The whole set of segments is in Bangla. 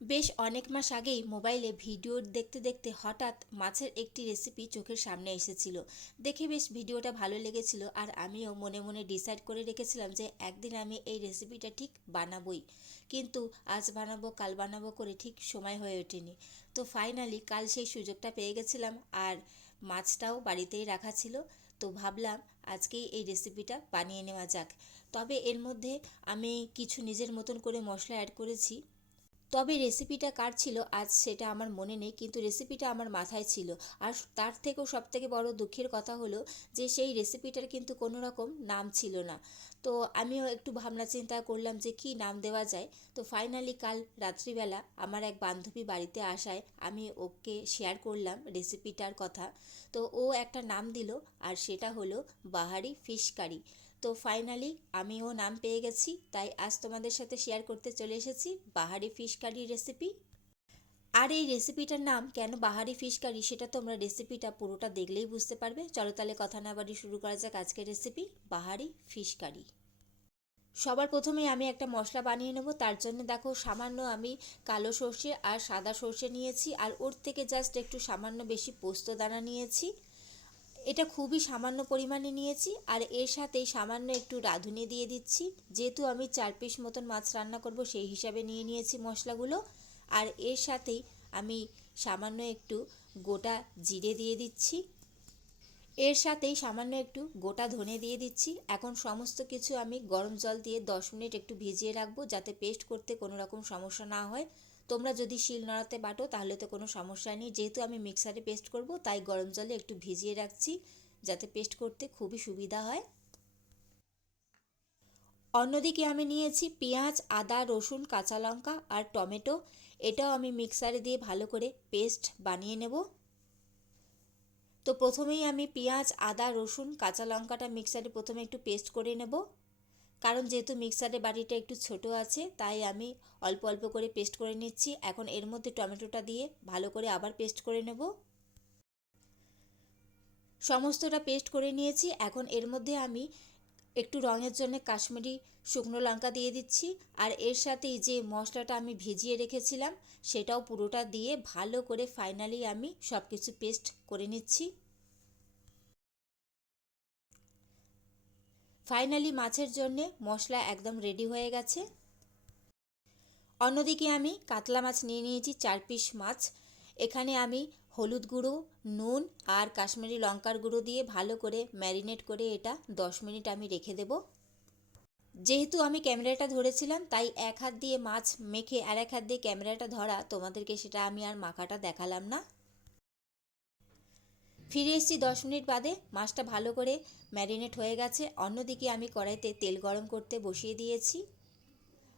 বেশ অনেক মাস আগেই মোবাইলে ভিডিও দেখতে দেখতে হঠাৎ মাছের একটি রেসিপি চোখের সামনে এসেছিল। দেখে বেশ ভিডিওটা ভালো লেগেছিল, আর আমিও মনে মনে ডিসাইড করে রেখেছিলাম যে একদিন আমি এই রেসিপিটা ঠিক বানাবোই। কিন্তু আজ বানাবো কাল বানাবো করে ঠিক সময় হয়ে ওঠেনি। তো ফাইনালি কাল সেই সুযোগটা পেয়ে গেছিলাম, আর মাছটাও বাড়িতেই রাখা ছিল। তো ভাবলাম আজকেই এই রেসিপিটা বানিয়ে নেওয়া যাক। তবে এর মধ্যে আমি কিছু নিজের মতন করে মশলা অ্যাড করেছি। তবে রেসিপিটা কার ছিল আজ সেটা আমার মনে নেই, কিন্তু রেসিপিটা আমার মাথায় ছিল। আর তার থেকেও সবথেকে বড় দুঃখের কথা হলো যে সেই রেসিপিটার কিন্তু কোনো রকম নাম ছিল না। তো আমিও একটু ভাবনা চিন্তা করলাম যে কী নাম দেওয়া যায়। তো ফাইনালি কাল রাত্রিবেলা আমার এক বান্ধবী বাড়িতে আসায় আমি ওকে শেয়ার করলাম রেসিপিটার কথা। তো ও একটা নাম দিল, আর সেটা হলো বাহারি ফিশ কারি। তো ফাইনালি আমিও নাম পেয়ে গেছি, তাই আজ তোমাদের সাথে শেয়ার করতে চলে এসেছি বাহারি ফিশ কারি রেসিপি। আর এই রেসিপিটার নাম কেন বাহারি ফিশ কারি সেটা তোমরা রেসিপিটা পুরোটা দেখলেই বুঝতে পারবে। চলো তাহলে কথা না বাড়িয়ে শুরু করা যাক আজকের রেসিপি বাহারি ফিশ কারি। সবার প্রথমেই আমি একটা মশলা বানিয়ে নেব। তার জন্য দেখো সামান্য আমি কালো সর্ষে আর সাদা সর্ষে নিয়েছি, আর ওর থেকে জাস্ট একটু সামান্য বেশি পোস্ত দানা নিয়েছি। এটা খুবই সামান্য পরিমাণে নিয়েছি, আর এর সাথেই সামান্য একটু রাঁধুনি দিয়ে দিচ্ছি। যেহেতু আমি 4 পিস মতন মাছ রান্না করব সেই হিসাবে নিয়ে নিয়েছি মশলাগুলো। আর এর সাথেই আমি সামান্য একটু গোটা জিরে দিয়ে দিচ্ছি। এর সাথেই সামান্য একটু গোটা ধনে দিয়ে দিচ্ছি। এখন সমস্ত কিছু আমি গরম জল দিয়ে 10 মিনিট একটু ভিজিয়ে রাখবো, যাতে পেস্ট করতে কোনো রকম সমস্যা না হয়। তোমরা যদি শিল নোড়াতে বাটো তাহলে তো কোনো সমস্যা নেই, যেহেতু আমি মিক্সারে পেস্ট করব তাই গরম জলে একটু ভিজিয়ে রাখছি, যাতে পেস্ট করতে খুবই সুবিধা হয়। অন্যদিকে আমি নিয়েছি পেঁয়াজ, আদা, রসুন, কাঁচা লঙ্কা আর টমেটো। এটাও আমি মিক্সারে দিয়ে ভালো করে পেস্ট বানিয়ে নেব। তো প্রথমেই আমি পেঁয়াজ, আদা, রসুন, কাঁচা লঙ্কাটা মিক্সারে প্রথমে একটু পেস্ট করে নেব। কারণ যেহেতু মিক্সারের বাটিটা একটু ছোট আছে তাই আমি অল্প অল্প করে পেস্ট করে নিচ্ছি। এখন এর মধ্যে টমেটোটা দিয়ে ভালো করে আবার পেস্ট করে নেব। সমস্তটা পেস্ট করে নিয়েছি। এখন এর মধ্যে আমি একটু রঙের জন্য কাশ্মীরি শুকনো লঙ্কা দিয়ে দিচ্ছি, আর এর সাথেই যে মশলাটা আমি ভিজিয়ে রেখেছিলাম সেটাও পুরোটা দিয়ে ভালো করে ফাইনালি আমি সব কিছু পেস্ট করে নিচ্ছি। ফাইনালি মাছের জন্যে মশলা একদম রেডি হয়ে গেছে। অন্যদিকে আমি কাতলা মাছ নিয়ে নিয়েছি 4 পিস মাছ। এখানে আমি হলুদ গুঁড়ো, নুন আর কাশ্মীরি লঙ্কার গুঁড়ো দিয়ে ভালো করে ম্যারিনেট করে এটা 10 মিনিট আমি রেখে দেব। যেহেতু আমি ক্যামেরাটা ধরেছিলাম তাই এক হাত দিয়ে মাছ মেখে আর এক হাত দিয়ে ক্যামেরাটা ধরা, তোমাদেরকে সেটা আমি আর মাখাটা দেখালাম না। ফিরে এসেছি 10 মিনিট বাদে, মাছটা ভালো করে ম্যারিনেট হয়ে গেছে। অন্যদিকে আমি কড়াইতে তেল গরম করতে বসিয়ে দিয়েছি,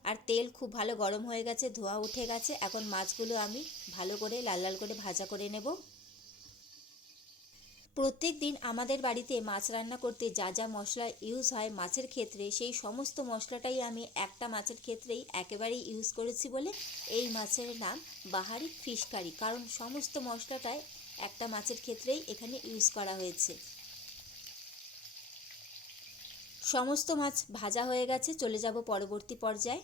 আর তেল খুব ভালো গরম হয়ে গেছে, ধোঁয়া উঠে গেছে। এখন মাছগুলো আমি ভালো করে লাল লাল করে ভাজা করে নেব। প্রত্যেক দিন আমাদের বাড়িতে মাছ রান্না করতে যা যা মশলা ইউজ হয় মাছের ক্ষেত্রে, সেই সমস্ত মশলাটাই আমি একটা মাছের ক্ষেত্রেই একেবারেই ইউজ করেছি বলে এই মাছের নাম বাহারি ফিশ কারি, কারণ সমস্ত মশলাটাই একটা মাছের ক্ষেত্রেই এখানে ইউজ করা হয়েছে। সমস্ত মাছ ভাজা হয়ে গেছে, চলে যাব পরবর্তী পর্যায়ে।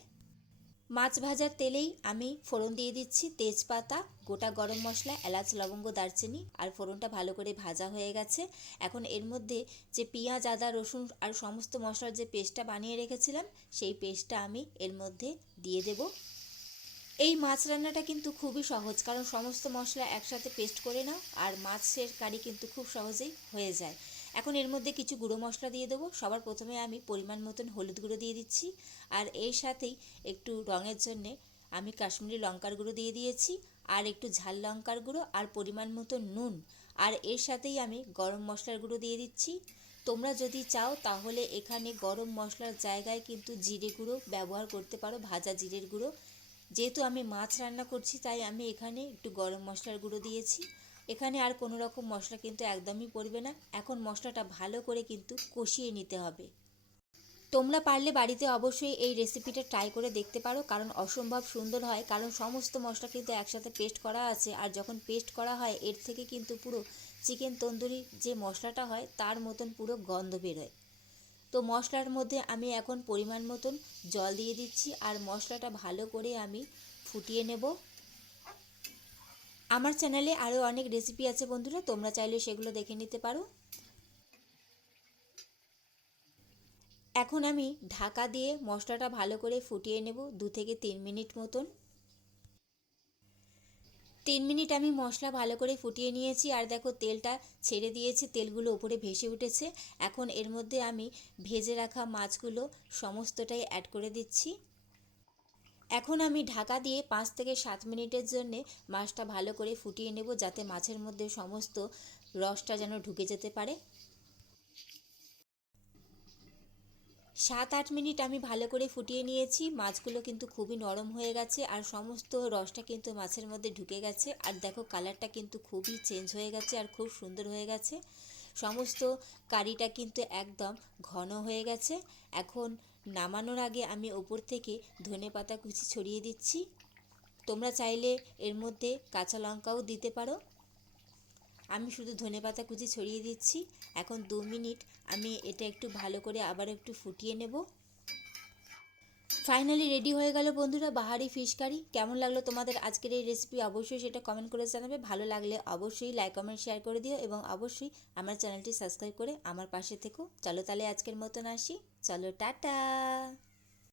মাছ ভাজার তেলেই আমি ফোড়ন দিয়ে দিচ্ছি তেজপাতা, গোটা গরম মশলা, এলাচ, লবঙ্গ, দারচিনি, আর ফোড়নটা ভালো করে ভাজা হয়ে গেছে। এখন এর মধ্যে যে পেঁয়াজ, আদা, রসুন আর সমস্ত মশলার যে পেস্টটা বানিয়ে রেখেছিলাম সেই পেস্টটা আমি এর মধ্যে দিয়ে দেব। এই মাছ রান্নাটা কিন্তু খুবই সহজ, কারণ সমস্ত মশলা একসাথে পেস্ট করে নাও আর মাছের কারি কিন্তু খুব সহজেই হয়ে যায়। এখন এর মধ্যে কিছু গুঁড়ো মশলা দিয়ে দেবো। সবার প্রথমে আমি পরিমাণ মতন হলুদ গুঁড়ো দিয়ে দিচ্ছি, আর এর সাথেই একটু রঙের জন্যে আমি কাশ্মীরি লঙ্কার গুঁড়ো দিয়ে দিয়েছি, আর একটু ঝাল লঙ্কার গুঁড়ো আর পরিমাণ মতো নুন, আর এর সাথেই আমি গরম মশলার গুঁড়ো দিয়ে দিচ্ছি। তোমরা যদি চাও তাহলে এখানে গরম মশলার জায়গায় কিন্তু জিরে গুঁড়ো ব্যবহার করতে পারো, ভাজা জিরের গুঁড়ো। যেহেতু আমি মাছ রান্না করছি তাই আমি এখানে একটু গরম মশলার গুঁড়ো দিয়েছি। এখানে আর কোনো রকম মশলা কিন্তু একদমই পড়বে না। এখন মশলাটা ভালো করে কিন্তু কষিয়ে নিতে হবে। তোমরা পারলে বাড়িতে অবশ্যই এই রেসিপিটা ট্রাই করে দেখতে পারো, কারণ অসম্ভব সুন্দর হয়। কারণ সমস্ত মশলা কিন্তু একসাথে পেস্ট করা আছে, আর যখন পেস্ট করা হয় এর থেকে কিন্তু পুরো চিকেন তন্দুরি যে মশলাটা হয় তার মতন পুরো গন্ধ বেরোয়। তো মশলার মধ্যে আমি এখন পরিমাণ মতন জল দিয়ে দিচ্ছি, আর মশলাটা ভালো করে আমি ফুটিয়ে নেব। আমার চ্যানেলে আরও অনেক রেসিপি আছে বন্ধুরা, তোমরা চাইলে সেগুলো দেখে নিতে পারো। এখন আমি ঢাকা দিয়ে মশলাটা ভালো করে ফুটিয়ে নেব 2 থেকে 3 মিনিট মতন। 3 মিনিট আমি মশলা ভালো করে ফুটিয়ে নিয়েছি, আর দেখো তেলটা ছেড়ে দিয়েছে, তেলগুলো উপরে ভেসে উঠেছে। এখন এর মধ্যে আমি ভেজে রাখা মাছগুলো সমস্তটাই অ্যাড করে দিচ্ছি। এখন আমি ঢাকা দিয়ে 5 থেকে 7 মিনিটের জন্যে মাছটা ভালো করে ফুটিয়ে নেব, যাতে মাছের মধ্যে সমস্ত রসটা যেন ঢুকে যেতে পারে। 7-8 মিনিট আমি ভালো করে ফুটিয়ে নিয়েছি। মাছগুলো কিন্তু খুবই নরম হয়ে গেছে, আর সমস্ত রসটা কিন্তু মাছের মধ্যে ঢুকে গেছে। আর দেখো কালারটা কিন্তু খুবই চেঞ্জ হয়ে গেছে আর খুব সুন্দর হয়ে গেছে। সমস্ত কারিটা কিন্তু একদম ঘন হয়ে গেছে। এখন নামানোর আগে আমি ওপর থেকে ধনেপাতা কুচি ছড়িয়ে দিচ্ছি। তোমরা চাইলে এর মধ্যে কাঁচা লঙ্কাও দিতে পারো। আমি শুধু ধনেপাতা কুচি ছড়িয়ে দিচ্ছি। এখন 2 মিনিট আমি এটা একটু ভালো করে আবার একটু ফুটিয়ে নেব। ফাইনালি রেডি হয়ে গেল বন্ধুরা বাহারি ফিশ কারি। কেমন লাগলো তোমাদের আজকের এই রেসিপি অবশ্যই সেটা কমেন্ট করে জানাবে। ভালো লাগলে অবশ্যই লাইক কমেন্ট শেয়ার করে দিও, এবং অবশ্যই আমার চ্যানেলটি সাবস্ক্রাইব করে আমার পাশে থেকো। চলো তাহলে আজকের মতন আসি, চলো টাটা।